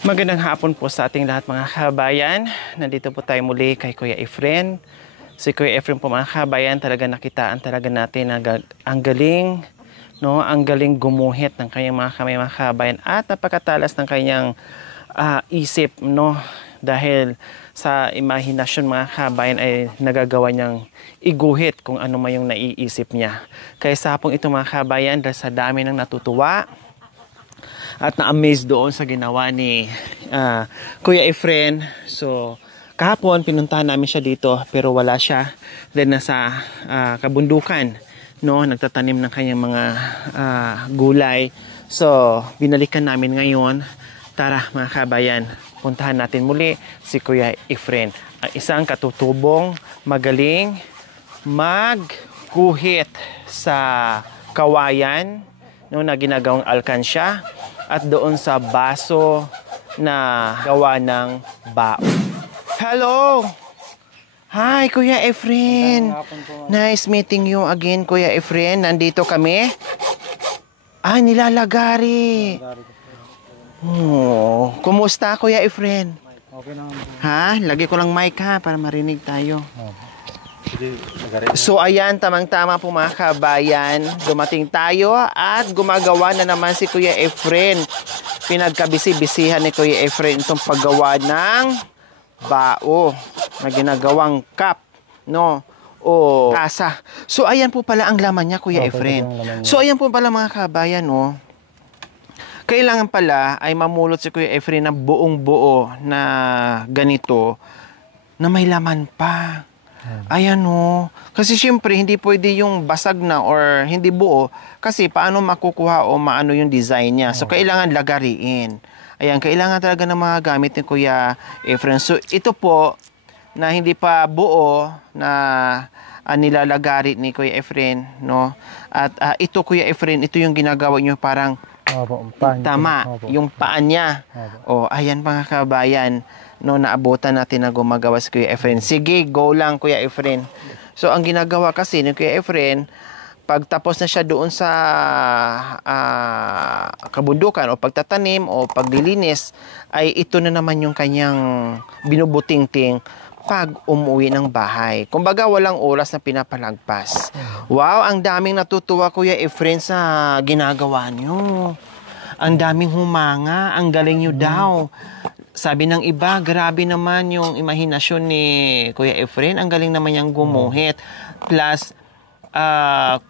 Magandang hapon po sa ating lahat mga kabayan. Nandito po tayo muli kay Kuya Efren. Si Kuya Efren po mga kabayan, talaga nakitaan talaga natin na ang galing, no? Ang galing gumuhit ng kanyang mga kamay mga kabayan at napakatalas ng kanyang isip, no? Dahil sa imahinasyon mga kabayan ay nagagawa niyang iguhit kung ano man yung naiisip niya. Kaya sa hapong ito mga kabayan, dahil sa dami ng natutuwa at na-amaze doon sa ginawa ni Kuya Efren. So, kahapon pinuntahan namin siya dito pero wala siya. Then nasa kabundukan, no, nagtatanim ng kanyang mga gulay. So, binalikan namin ngayon. Tara mga kabayan, puntahan natin muli si Kuya Efren. Isang katutubong magaling magguhit sa kawayan, no, na ginagawang alkansya at doon sa baso na gawa ng bao. Hello! Hi, Kuya Efren. Nice meeting you again, Kuya Efren. Nandito kami. Nilalagari. Oh, kumusta, Kuya Efren? Okay naman po. Ha? Lagi ko lang mic ha, para marinig tayo. So ayan, tamang-tama po mga kabayan, dumating tayo at gumagawa na naman si Kuya Efren. Pinagkabisi-bisihan ni Kuya Efren itong paggawa ng bao na ginagawang cup, no? O tasa. So ayan po pala ang laman niya, Kuya Efren. So ayan po pala mga kabayan, no? Kailangan pala ay mamulot si Kuya Efren ng buong-buo na ganito na may laman pa. Ayan o. Kasi syempre, hindi pwede yung basag na or hindi buo. Kasi paano makukuha o maano yung design niya. So, kailangan lagariin. Ayan, kailangan talaga ng mga gamit ni Kuya Efren. So, ito po, na hindi pa buo, na nilalagari ni Kuya Efren, no? At ito, Kuya Efren, ito yung ginagawa nyo parang tama, yung paan niya. O, ayan mga kabayan, no, naabutan natin na gumagawa si Kuya Efren. Sige, go lang Kuya Efren. So, ang ginagawa kasi ni Kuya Efren, pag tapos na siya doon sa kabundukan o pagtatanim o paglilinis, ay ito na naman yung kanyang binubuting-ting pag umuwi ng bahay. Kumbaga, walang oras na pinapalagpas. Wow, ang daming natutuwa Kuya Efren sa ginagawa nyo. Ang daming humanga, ang galing nyo daw. Sabi ng iba, grabe naman yung imahinasyon ni Kuya Efren. Ang galing naman niyang gumuhit. Plus,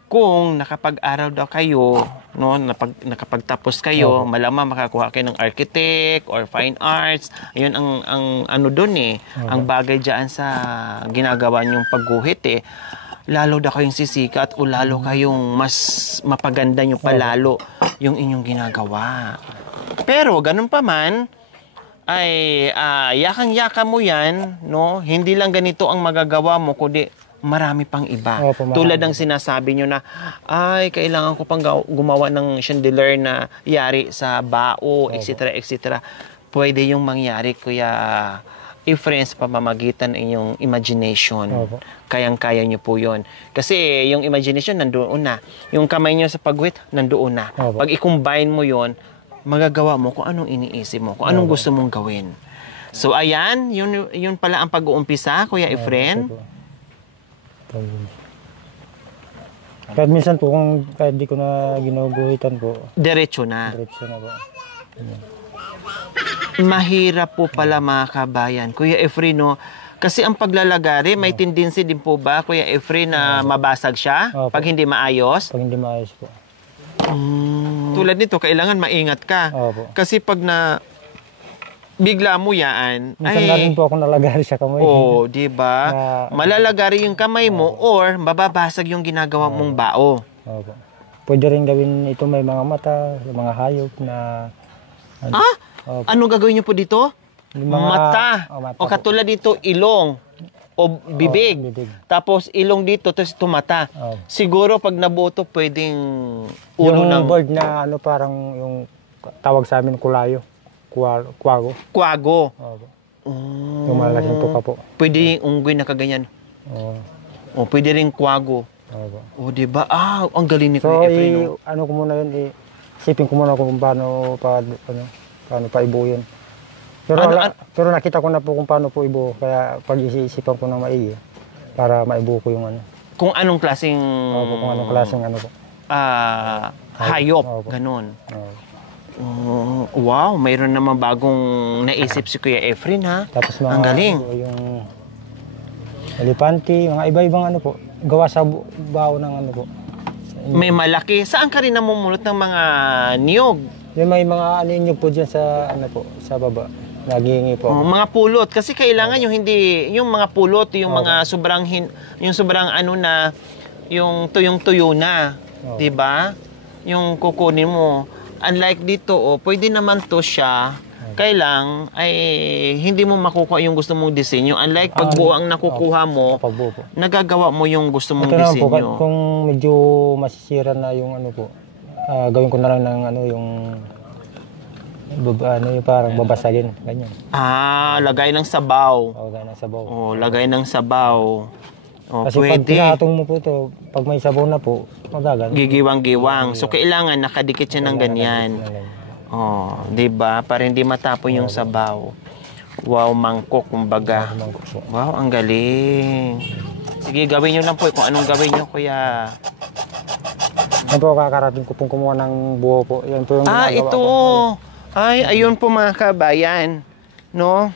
kung nakapag-aral daw kayo, no, nakapagtapos kayo, malamang makakuha kayo ng architect or fine arts. Ayun ang ano doon ang bagay diyan sa ginagawa niyong pagguhit lalo daw kayong sisikat o lalo kayong mas mapaganda nyo palalo yung inyong ginagawa. Pero ganun pa man, ay yakang-yaka mo yan, no? Hindi lang ganito ang magagawa mo, kundi marami pang iba. Tulad ng sinasabi nyo na, ay, kailangan ko pang gumawa ng chandelier na yari sa bao, etc., etc. Pwede yung mangyari, Kuya Efren, sa pamamagitan ng inyong imagination. Kayang-kaya nyo po yun. Kasi yung imagination, nandoon na. Yung kamay nyo sa pagwit, nandoon na. Pag i-combine mo yun, magagawa mo kung anong iniisip mo, kung anong gusto mong gawin. So, ayan, yun pala ang pag-uumpisa, Kuya Efren. Kahit minsan po, kahit di ko na ginuguhitan po. Diretso na. Diretso na po. Mahirap po pala mga kabayan. Kuya Efren, no? Kasi ang paglalagari, may tendency din po ba, Kuya Efren, na mabasag siya pag hindi maayos? Pag hindi maayos po. Tulad nito, kailangan maingat ka. Kasi pag bigla mo yan, minsan na rin po ako nalagari sa kamay. Di ba? Malalagari yung kamay mo or mababasag yung ginagawa mong bao. Pwede rin gawin ito, may mga mata, mga hayop na... Anong gagawin nyo po dito? Mata. Mata. O katulad dito, ilong. O bibig. Tapos ilong dito, tapos ito mata. Siguro pag nabuo to, pwedeng ulo yung ng... bird na parang yung tawag sa amin kulayo. Kwago. Kwago. Yung malaking tuka po. Pwede yung unggoy na kaganyan. O pwede rin kwago. O diba? Ang galing ni Kuya Efren. Ano ko muna yun, isipin ko muna kung paano pa ibuo yun. Pero nakita ko na po kung paano po ibuo. Kaya pag-iisipan ko ng maigi para maibuo ko yung ano. Kung anong klaseng Opo, kung anong klaseng ano po. hayop, Opo. ganun. Oo. Wow, mayroon naman bagong naisip si Kuya Efren, ha? Tapos mga Ang galing. yung elepante, mga iba-ibang ano po. Gawa sa bao ng ano po. May malaki. Saan ka rin namumulot ng mga niyog? Yung may mga ano inyo po dyan sa ano po, sa baba. Naghihingi po. Mga pulot. Kasi kailangan yung hindi, yung mga pulot, yung mga sobrang, yung sobrang ano na, yung tuyong-tuyo na. Oo. 'Di ba? Yung kukunin mo. Unlike dito, pwede naman to siya. Kailang ay hindi mo makukuha yung gusto mong disenyo. Unlike pag buo ang nakukuha mo, Pagbuo po. nagagawa mo yung gusto mong Ito naman po, disenyo. kung medyo masisira na yung ano po, gawin ko na lang ng ano yung ano yung parang babasagin, ganyan. Lagay ng sabaw. O gaya ng sabaw. Lagay ng sabaw. Kasi pag Pwede. pinatong mo po ito, pag may sabaw na po, magagan. Gigiwang-giwang. So kailangan nakadikit siya ng ganyan. 'Di ba? Para hindi matapon yung sabaw. Wow, mangkok kumbaga. Wow, ang galing. Sige, gawin niyo lang po kung anong gawin niyo, Kuya. Yan po, kakarating ko pong kumuha ng buho po. Yan po yung ginagawa Ito. ko. Ay, ayun po mga kabayan. No?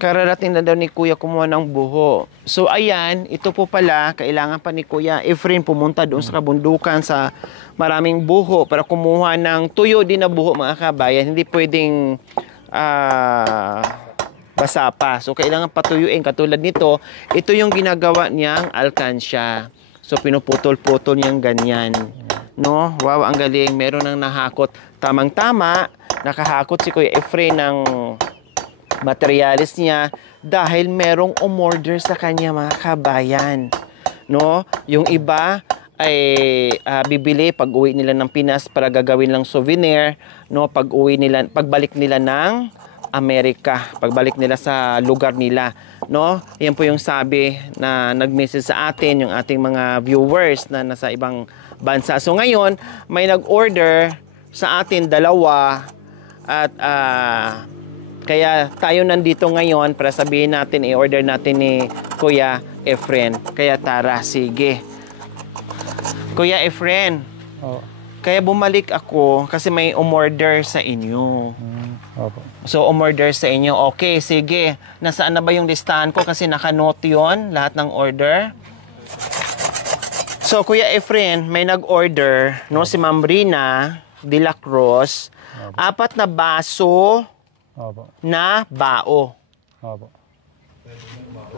Kararating na daw ni Kuya kumuha ng buho. So ayan, ito po pala, kailangan pa ni Kuya Efren pumunta doon sa kabundukan sa maraming buho para kumuha ng tuyo din na buho mga kabayan. Hindi pwedeng basa pa. So kailangan patuyuin. Katulad nito, ito yung ginagawa niyang alkansya. So pinuputol-putol niyang ganyan. No? Wow, ang galing. Meron nang nahakot. Tamang-tama, nakahakot si Kuya Efren ng materialis niya dahil merong umorder sa kanya mga kabayan. No? Yung iba ay bibili pag-uwi nila ng Pinas para gagawin lang souvenir, no? Pagbalik nila ng Amerika, pagbalik nila sa lugar nila, no? Yan po yung sabi na nag-message sa atin yung ating mga viewers na nasa ibang bansa. So ngayon, may nag-order sa atin 2 at kaya tayo nandito ngayon para sabihin natin, i-order natin ni Kuya Efren. Kaya tara, sige. Kuya Efren, kaya bumalik ako kasi may umorder sa inyo. Opo. So, umorder sa inyo. Okay, sige. Nasaan na ba yung listahan ko? Kasi naka-note yun, lahat ng order. So, Kuya Efren, may nag-order, no, si Ma'am Rina de la Cruz, 4 na baso Opo. na bao. Opo.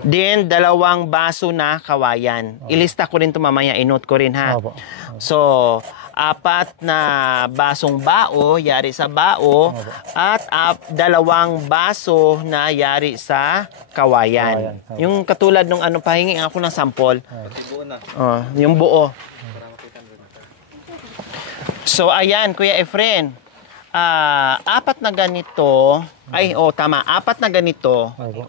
Then, 2 baso na kawayan. Ilista ko rin ito mamaya, inote ko rin ha. Opo. So, 4 na basong bao, yari sa bao, at 2 baso na yari sa kawayan. Yung katulad nung ano, pahingi ako ng sample. Yung buo. So, ayan, Kuya Efren. 4 na ganito. Ay, tama. 4 na ganito. Opo.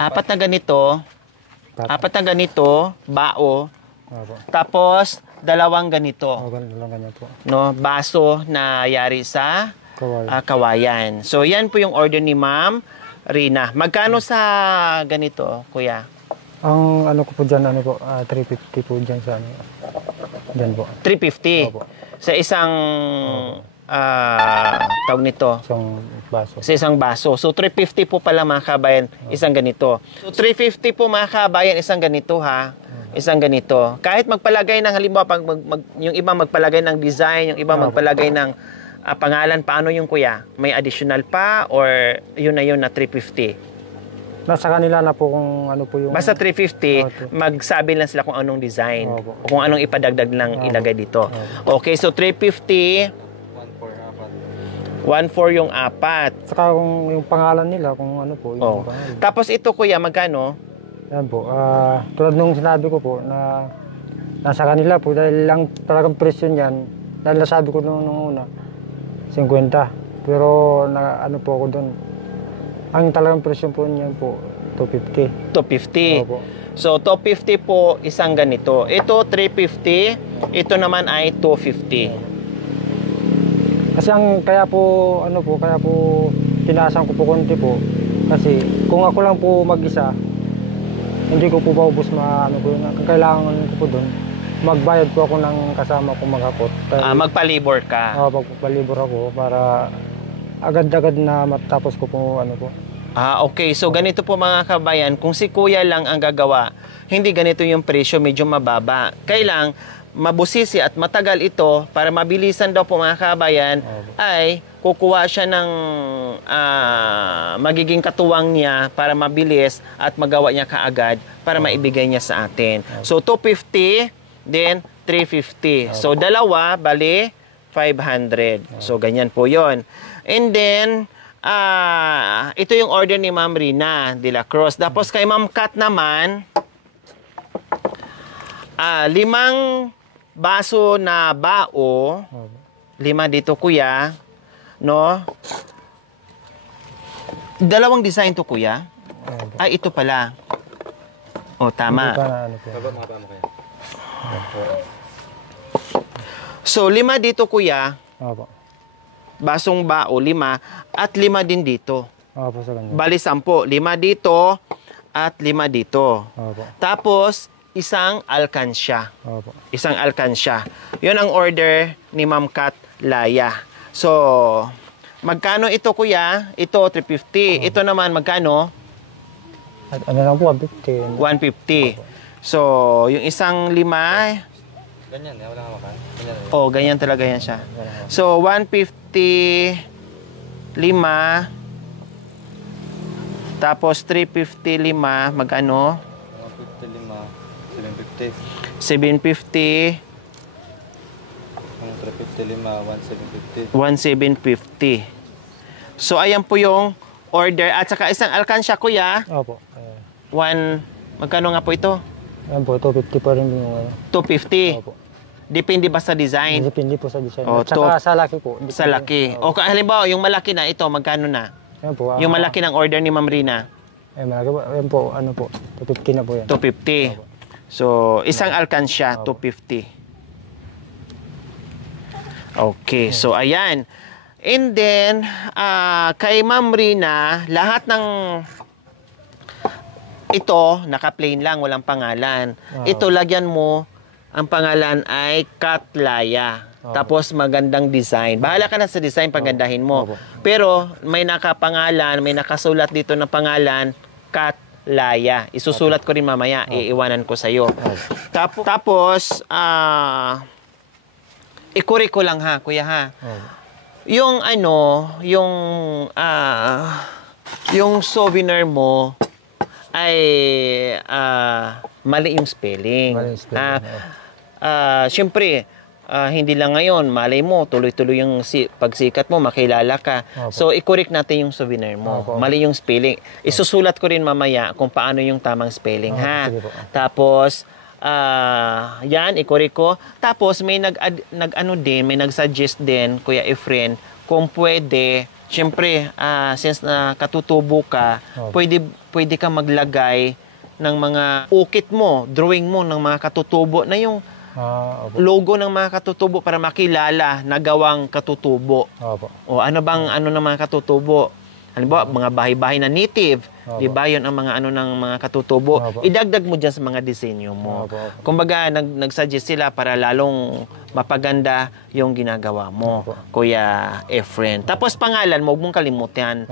4 na ganito. 4 na ganito, bao. Opo. Tapos, 2 ganito. Ganyan po. No, baso na yari sa kawayan. So, yan po yung order ni Ma'am Rina. Magkano sa ganito, Kuya? Ang ano ko po dyan, 350 po dyan sa ano. Dyan po. 350. Opo. Sa isang tawag nito. Isang baso. Sa isang baso. So, 350 po pala mga kabayan, isang ganito. So, 350 po mga kabayan, isang ganito ha. Isang ganito. Kahit magpalagay ng, halimbawa, yung iba magpalagay ng design, yung iba magpalagay ng pangalan, paano yung Kuya? May additional pa or yun na yun na 350? Nasa kanila na po kung ano po yung... Basta 350, magsabi lang sila kung anong design. Opo. O kung anong ipadagdag lang ilagay dito. Okay, so 350... 1.4 yung 4. Saka kung yung pangalan nila, kung ano po. Yung pangalan. Tapos ito Kuya, magkano? Yan po. Tulad nung sinabi ko po na nasa kanila po dahil lang talagang presyo niyan. Dahil nasabi ko nung una, 50. Pero ano po ako doon. Ang talagang presyo po niyan po, 250. 250. Opo. So, 250 po isang ganito. Ito, 350. Ito naman ay 250. Kasi ang kaya po tinasan ko po konti po. Kasi kung ako lang po mag-isa, hindi ko po maubos ano po yun. Ang kailangan ko po doon, magbayad po ako ng kasama ko maghapot. Magpalibor ka. Magpalibor ako para agad-agad na matapos ko po ano po. Okay. So, ganito po mga kabayan, kung si kuya lang ang gagawa, hindi ganito yung presyo, medyo mababa. Kailang mabusisi at matagal ito, para mabilisan daw po mga kabayan, ay kukuha siya ng magiging katuwang niya para mabilis at magawa niya kaagad para maibigay niya sa atin. So, 250, then 350. So, dalawa, bali, 500. So, ganyan po yon. And then, ito yung order ni Ma'am Rina de la Cruz. Tapos kay Ma'am Kat naman, 5 baso na bao. 5 dito, kuya. No? 2 design to, kuya. Ito pala. Tama. So, 5 dito, kuya. Basong bao, 5. At 5 din dito. Bali, 10. 5 dito at 5 dito. Tapos, isang alkansya. Isang alkansya. Yun ang order ni Ma'am Kat Laya. So, magkano ito, kuya? Ito, 350. Ito naman, magkano? Ano lang po, 150. 150. So, yung isang 5... Ganyan, wala nga makan. Ganyan talaga yan siya. So, 150, 5, tapos 350, 5, magkano? 150, 5, 750. 750. 350, 5, 1,750. 1,750. So, ayan po yung order. At saka isang alkansya, kuya. Magkano nga po ito? Ayan po, 250 pa rin yung 250. Depende ba sa design? Depende po sa design. At saka sa laki po. Sa laki. Halimbawa, yung malaki na ito, magkano na? Ayan po. Yung malaki ng order ni Ma'am Rina? Malaki po. Ayan po, 250 na po yan. 250. So, isang alkansya, 250. Okay, so ayan. And then, kay Ma'am Rina, lahat ng ito, naka-plain lang, walang pangalan. Ito, lagyan mo, ang pangalan ay Kat Laya. Tapos, magandang design. Bahala ka na sa design, pagandahin mo. Pero, may nakapangalan, may nakasulat dito na pangalan, Kat Laya. Isusulat ko rin mamaya, iiwanan ko sa'yo. Tapos, ikuri ko lang ha, kuya ha. Yung yung souvenir mo ay mali yung spelling. Siyempre, hindi lang ngayon, malay mo, tuloy-tuloy yung pagsikat mo, makilala ka. So, i-correct natin yung souvenir mo. Mali yung spelling. Isusulat ko rin mamaya kung paano yung tamang spelling, ha? Tapos, yan, i-correct ko. Tapos, may may nag-suggest din, Kuya Efren, kung pwede, siyempre, since katutubo ka, pwede ka maglagay ng mga ukit mo, drawing mo ng mga katutubo na yung logo ng mga katutubo para makilala na gawang katutubo. O ano bang ng mga katutubo? Halimbawa, mga bahay-bahay na native, di ba? Yun ang mga ng mga katutubo. Idagdag mo dyan sa mga disenyo mo. Kumbaga, nag-suggest sila para lalong mapaganda yung ginagawa mo, Kuya Efren. Tapos pangalan mo, huwag mong kalimutan.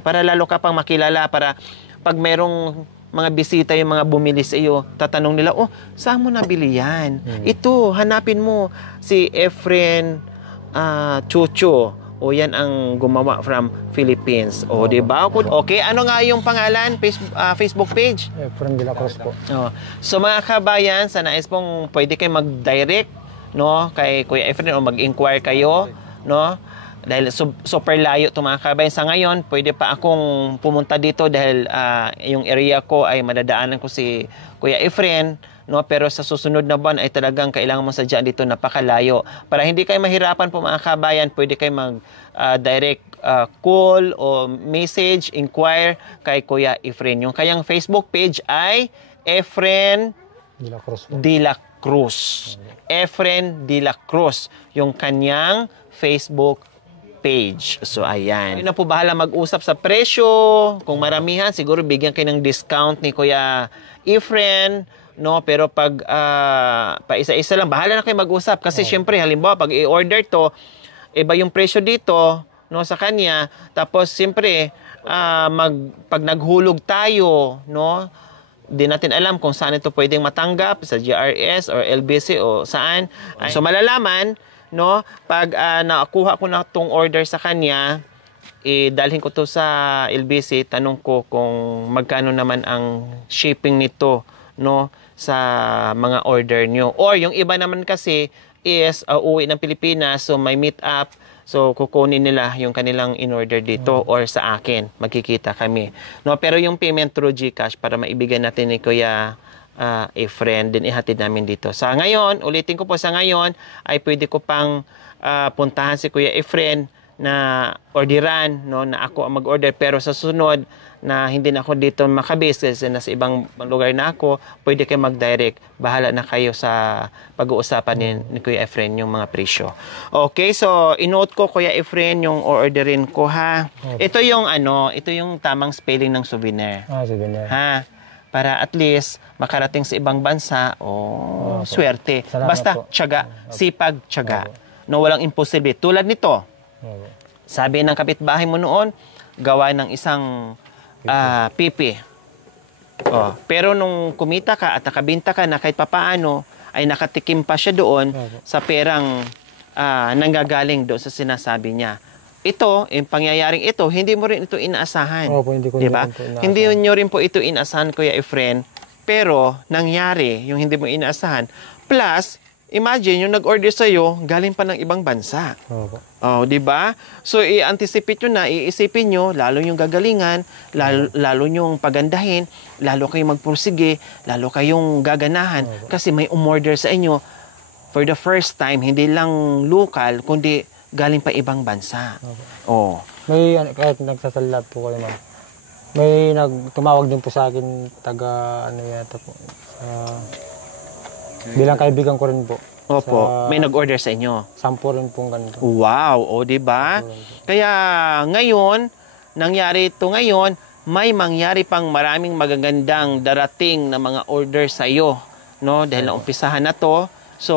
Para lalo ka pang makilala, para pag merong mga bisita, yung mga bumili sa iyo, tatanong nila, saan mo nabili yan? Ito, hanapin mo si Efren Chucho. Yan ang gumawa from Philippines. Di ba? Okay, ano nga yung pangalan? Facebook page? Efren de la Cruz po. So mga kabayan, sa nais pong pwede kayo mag-direct, no, kay Kuya Efren o mag-inquire kayo, no? Dahil super layo ito mga kabayan. Sa ngayon, pwede pa akong pumunta dito dahil yung area ko ay madadaanan ko si Kuya Efren, no? Pero sa susunod na buwan ay talagang kailangan mo sadyaan dito napakalayo. Para hindi kayo mahirapan po mga kabayan, pwede kayo mag-direct call o message, inquire kay Kuya Efren. Yung kayang Facebook page ay Efren de la Cruz. Efren de la Cruz. Yung kanyang Facebook page. So, ayan. Kayo na po bahala mag-usap sa presyo. Kung maramihan, siguro bigyan kayo ng discount ni Kuya Efren, no? Pero pag pa isa-isa lang, bahala na kayo mag-usap. Kasi syempre, halimbawa, pag i-order to, iba yung presyo dito, no, sa kanya. Tapos, syempre, pag naghulog tayo, no, di natin alam kung saan ito pwedeng matanggap, sa GRS or LBC o saan. So, malalaman, no, pag nakuha ko na tong order sa kanya, dalhin ko to sa LBC, tanong ko kung magkano naman ang shipping nito, no, sa mga order nyo. Or yung iba naman kasi is uuwi ng Pilipinas, so may meet up, so kukunin nila yung kanilang in-order dito or sa akin, magkikita kami. No, pero yung payment through GCash para maibigay natin ni Kuya Efren, din ihatid namin dito. Sa ngayon, ulitin ko po, sa ngayon ay pwede ko pang puntahan si Kuya Efren na orderan, no, na ako ang mag-order, pero sa sunod na hindi na ako dito makabase kasi nasa ibang lugar na ako, pwede kayo mag-direct. Bahala na kayo sa pag-uusapan ni Kuya Efren yung mga presyo. Okay, so inote ko, Kuya Efren, yung orderin ko, ha. Ito yung ito yung tamang spelling ng souvenir. Souvenir. Ha? Para at least makarating sa ibang bansa, swerte. Salamat Basta po. tiyaga, sipag, tiyaga. No, walang imposible. Tulad nito, sabi ng kapitbahay mo noon, gawa ng isang pipi. Pero nung kumita ka at nakabinta ka na kahit papaano, ay nakatikim pa siya doon sa perang nanggagaling doon sa sinasabi niya. Ito, yung pangyayaring ito, hindi mo rin ito inaasahan. Hindi ko diba? rin po inaasahan. Hindi nyo rin po ito inaasahan, Kuya Efren. Pero, nangyari, yung hindi mo inaasahan. Plus, imagine, yung nag-order sa'yo, galing pa ng ibang bansa. Di ba? So, i-anticipate nyo na, iisipin nyo, lalo yung gagalingan, lalo yung pagandahin, lalo kayong magpursige, lalo kayong gaganahan, kasi may umorder sa inyo for the first time, hindi lang local, kundi galing pa ibang bansa. May, kahit nagsasalita po kayo, ma'am, may tumawag din po sa akin, yata po, bilang kaibigan ko rin po. Opo, may nag-order sa inyo. 10 rin pong ganito. Wow, di ba? Kaya ngayon, nangyari ito ngayon, may mangyari pang maraming magagandang darating na mga order sa iyo, no? Dahil naumpisahan na to. So,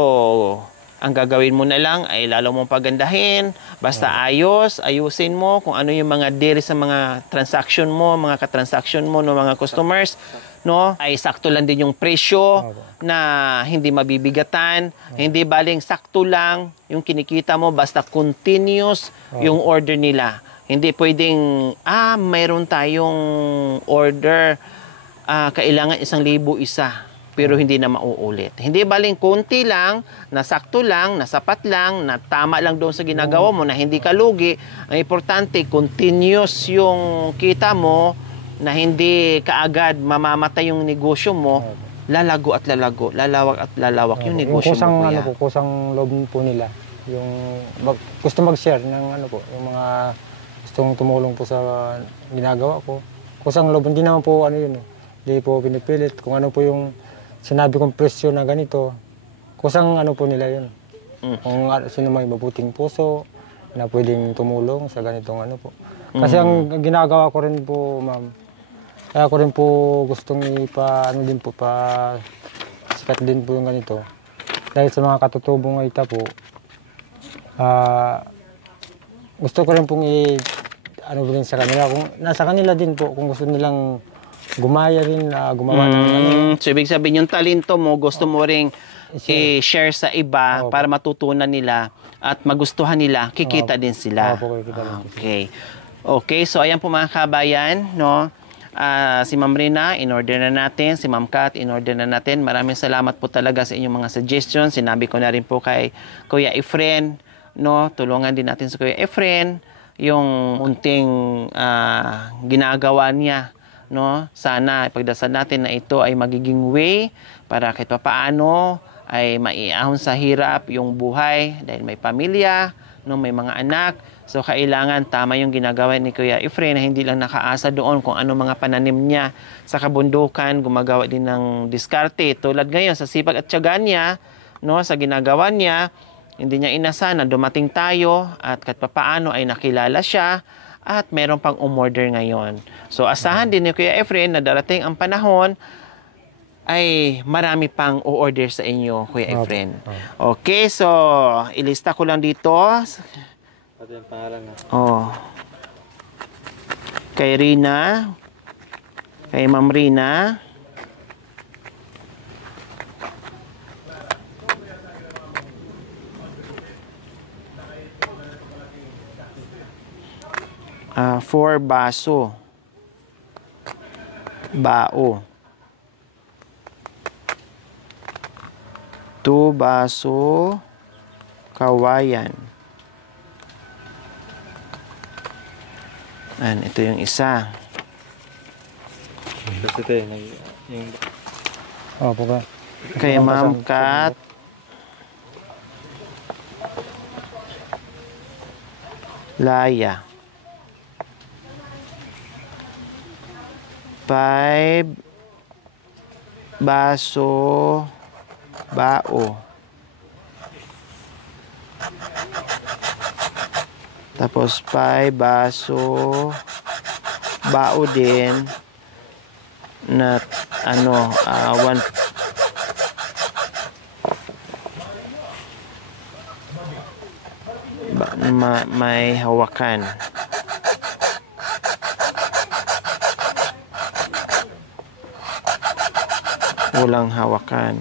ang gagawin mo na lang ay lalo mong pagandahin, basta ayusin mo kung ano yung mga deal sa mga transaction mo, mga katransaction mo ng mga customers, no? Ay sakto lang din yung presyo na hindi mabibigatan, hindi baling sakto lang yung kinikita mo, basta continuous yung order nila. Hindi pwedeng mayroon tayong order, kailangan 1,000 isa, pero hindi na mauulit. Hindi baling konti lang, nasakto lang, nasapat lang, na tama lang doon sa ginagawa mo, na hindi ka lugi. Ang importante, continuous yung kita mo, na hindi kaagad mamamatay yung negosyo mo, lalago at lalago, lalawak at lalawak yung negosyo mo, kuya. Kusang loob po nila. Yung gusto mag-share ng yung mga gustong tumulong po sa ginagawa ko. Kusang loob, hindi naman po yun. Hindi po pinipilit. Kung ano po yung sinabi kong presyo na ganito, kusang po nila yun. Kung sino may mabuting puso na pwedeng tumulong sa ganitong po. Kasi ang ginagawa ko rin po, ma'am, kaya ko rin po gustong sikat din po yung ganito. Dahil sa mga katutubong ita po, gusto ko rin pong rin sa kanila. Kung nasa kanila din po, kung gusto nilang gumaya rin, gumawa ng So, ibig sabihin yung talento mo, gusto mo ring i-share sa iba para matutunan nila at magustuhan nila, kikita din sila. Okay, so ayan po mga kabayan, no? Si Ma'am Rina, in-order na natin. Si Ma'am Kat, in-order na natin. Maraming salamat po talaga sa inyong mga suggestions. Sinabi ko na rin po kay Kuya Efren, no? Tulungan din natin si Kuya Efren yung munting ginagawa niya, no? Sana ipagdasal natin na ito ay magiging way para kahit papaano ay maiahon sa hirap yung buhay dahil may pamilya, no, may mga anak. So kailangan tama yung ginagawa ni Kuya Efren na hindi lang nakaasa doon kung ano mga pananim niya sa kabundukan, gumagawa din ng diskarte. Tulad ngayon sa sipag at tiyaga niya, no, sa ginagawa niya, Hindi niya inasahan na dumating tayo at kahit papaano ay nakilala siya at meron pang umorder ngayon. So asahan din ni Kuya Efren na darating ang panahon ay marami pang o-order sa inyo, Kuya Efren. Okay, so ilista ko lang dito. Pati yung pangalan na. Oh. Kay Rina, kay Ma'am Rina, four baso. Bao. 2 baso kawayan. Ito yung isa. Kasi ito yung... Opo ka. Kay Ma'am Kat, Laya. 5 baso bao. Tapos 5 baso bao din na one may hawakan. Walang hawakan.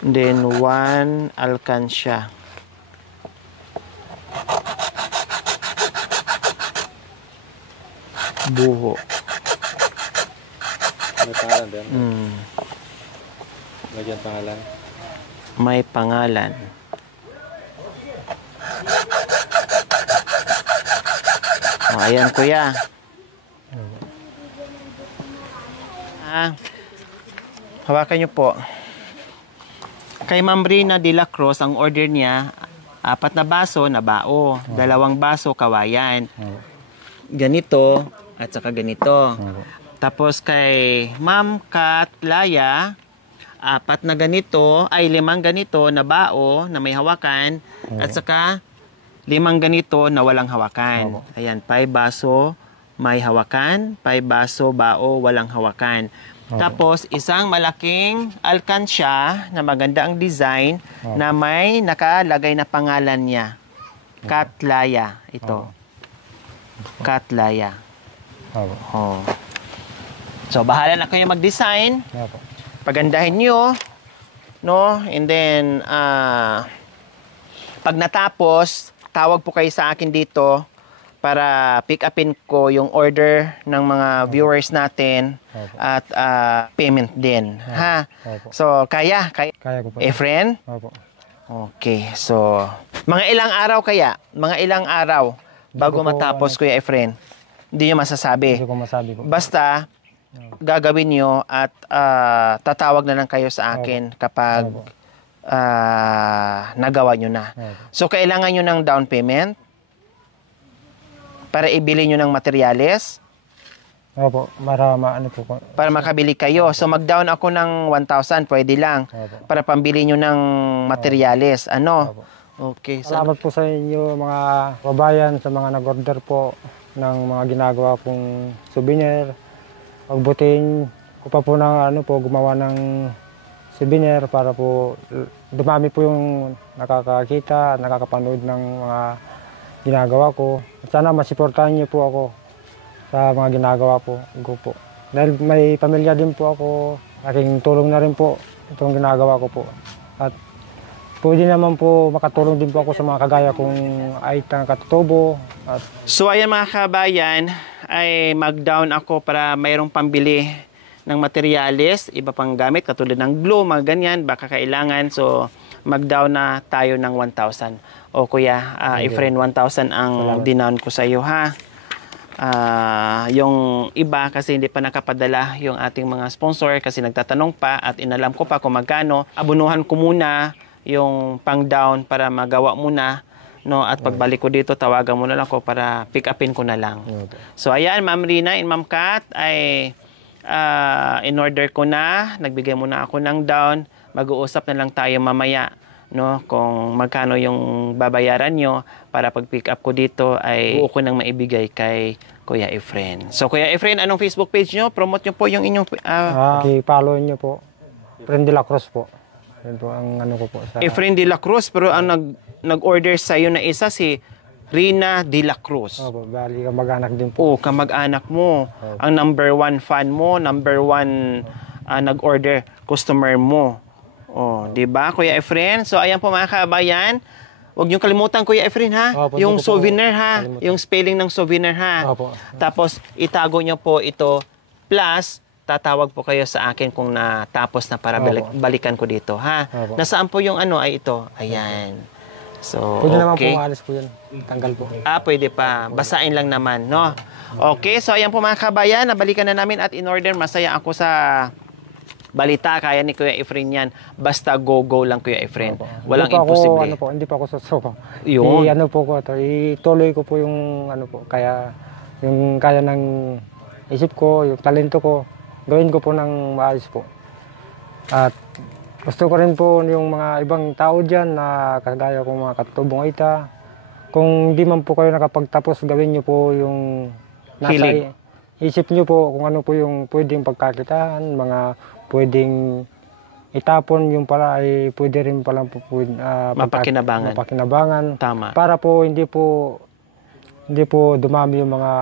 Then 1 alkansya. Buho. May pangalan din. Mm. Lagyan pangalan. May pangalan. Ayan, kuya. Hawakan niyo po. Kay Ma'am Rina de la Cruz, ang order niya, 4 na baso na bao, 2 baso kawayan. Ganito, at saka ganito. Tapos kay Ma'am Kat Laya, 4 na ganito, ay 5 ganito na bao na may hawakan, at saka 5 ganito na walang hawakan. Ayan, 5 baso may hawakan, 5 baso bao walang hawakan. Tapos, isang malaking alkansya na maganda ang design na may nakalagay na pangalan niya. Katlaya. Ito. Katlaya. Oh. So, bahala na kayo mag-design. Pagandahin nyo. No? And then, pag natapos, tawag po kayo sa akin dito para pick upin ko yung order ng mga viewers natin at payment din. Ha? So, kaya Kaya ko po. Efren? Opo. Okay. So, mga ilang araw kaya? Mga ilang araw bago matapos, Kuya Efren? Hindi nyo masasabi. Hindi ko masabi po. Basta, gagawin nyo at tatawag na lang kayo sa akin kapag nagawa nyo na. So, kailangan nyo ng down payment para ibili nyo ng materyales. Opo, para maano po. Para makabili kayo. So, mag-down ako ng 1,000, pwede lang. Para pambili nyo ng materyales. Ano? Okay. Salamat po sa inyo mga kabayan, sa mga nag-order po ng mga ginagawa pong souvenir. Pagbutin ko pa po ng gumawa ng souvenir para po dumami po yung nakakakita at nakakapanood ng mga ginagawa ko. At sana masuportahan niyo po ako sa mga ginagawa po ko. Dahil may pamilya din po ako, aking tulong na rin po itong ginagawa ko po. At pwede naman po makatulong din po ako sa mga kagaya kong Aitang Katutubo. So ayan mga kabayan, ay mag-down ako para mayroong pambili ng materyales, iba pang gamit, katulad ng glue, mga ganyan, baka kailangan. So mag-down na tayo ng 1,000. O kuya, Efren, 1,000 ang dinown ko sa iyo, ha? Yung iba kasi hindi pa nakapadala yung ating mga sponsor kasi nagtatanong pa at inalam ko pa kung magkano. Abunuhan ko muna yung pang-down para magawa muna, no? At pagbalik ko dito, tawagan mo na lang ko para pick upin ko na lang. So ayan, Ma'am Rina and Ma'am Kat, ay in-order ko na, nagbigay muna ako ng down, mag-uusap na lang tayo mamaya, no, kung magkano yung babayaran nyo para pag-pick up ko dito ay buo ko nang maibigay kay Kuya Efren. So Kuya Efren, anong Facebook page nyo? Promote nyo po yung inyong I-follow nyo po. Friend de la Cruz po. Yan po ang ano ko po. Sa... Efren de la Cruz, pero ang nag-order sa'yo na isa si Rina de la Cruz. Opo, bali kamag-anak din po. Oh, kamag-anak mo. Ang number 1 fan mo, number 1 nag-order customer mo. Oh, 'di ba, Kuya Efren? So ayan po mga kabayan. Huwag niyo kalimutan, Kuya Efren, ha? Opo, Yung hindi ko po souvenir, ha? kalimutan. Yung spelling ng souvenir, ha? Opo. Tapos itago niyo po ito plus tatawag po kayo sa akin kung natapos na para Opo. balikan ko dito, ha? Opo. Nasaan po yung ano ay ito? Ayan. So, Pwede naman po okay. maalis po yan. Tanggal po. Pwede pa. Basain lang naman, no? Okay, so ayan po mga kabayan, nabalikan na namin at in-order. Masaya ako sa balita kaya ni Kuya Efren yan. Basta go-go lang, Kuya Efren. Walang Hindi pa imposible. Hindi pa ako susuko. Yun. Ano po ko to, ituloy ko po yung ano po, kaya yung kaya ng isip ko, yung talento ko, gawin ko po ng maayos po. At gusto ko rin po yung mga ibang tao dyan na kagaya kong mga katutubong ita. Kung di man po kayo nakapagtapos, gawin nyo po yung nasa Hilig. isip nyo po kung ano po yung pwedeng pagkakitaan, mga pwedeng itapon, yung pala ay pwede rin palang po Mapakinabangan. mapakinabangan. Tama. Para po hindi po dumami yung mga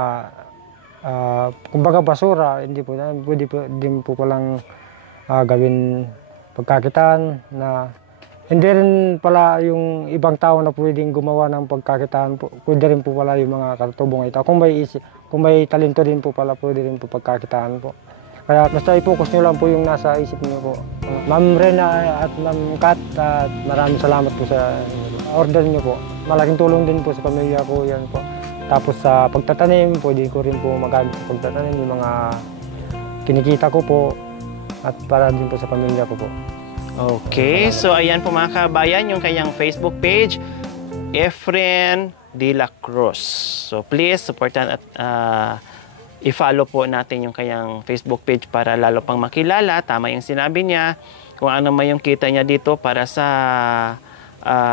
kumbaga basura, hindi po pwede po din po palang gawin pagkakitaan na hindi rin pala yung ibang tao na pwedeng gumawa ng pagkakitaan po. Pwede rin po pala yung mga katutubong ito. Kung may talento din po pala, pwede rin po pagkakitaan po. Kaya basta i-focus nyo lang po yung nasa isip nyo po. Ma'am Rena at Ma'am Kat, at maraming salamat po sa order nyo po. Malaking tulong din po sa pamilya ko yan po. Tapos sa pagtatanim, pwede ko rin po magamit sa pagtatanim yung mga kinikita ko po at para din po sa pamilya ko po. Okay, so ayan po mga kabayan, yung kanyang Facebook page, Efren de la Cruz. So please, supportan at i-follow po natin yung kanyang Facebook page para lalo pang makilala. Tama yung sinabi niya, kung ano man yung kita niya dito para sa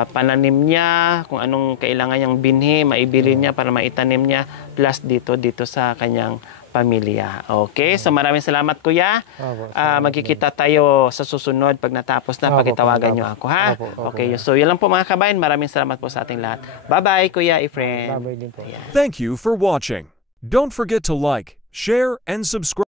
pananim niya, kung anong kailangan niyang binhi, maibili niya para maitanim niya, plus dito sa kanyang pamilya. Okay, so maraming salamat, Kuya. Magkikita tayo sa susunod pag natapos na, pakitawagan niyo ako, ha? Okay, so yun lang po mga kabayan. Maraming salamat po sa ating lahat. Bye-bye, Kuya Efren. Bye-bye din po. Thank you for watching. Don't forget to like, share, and subscribe.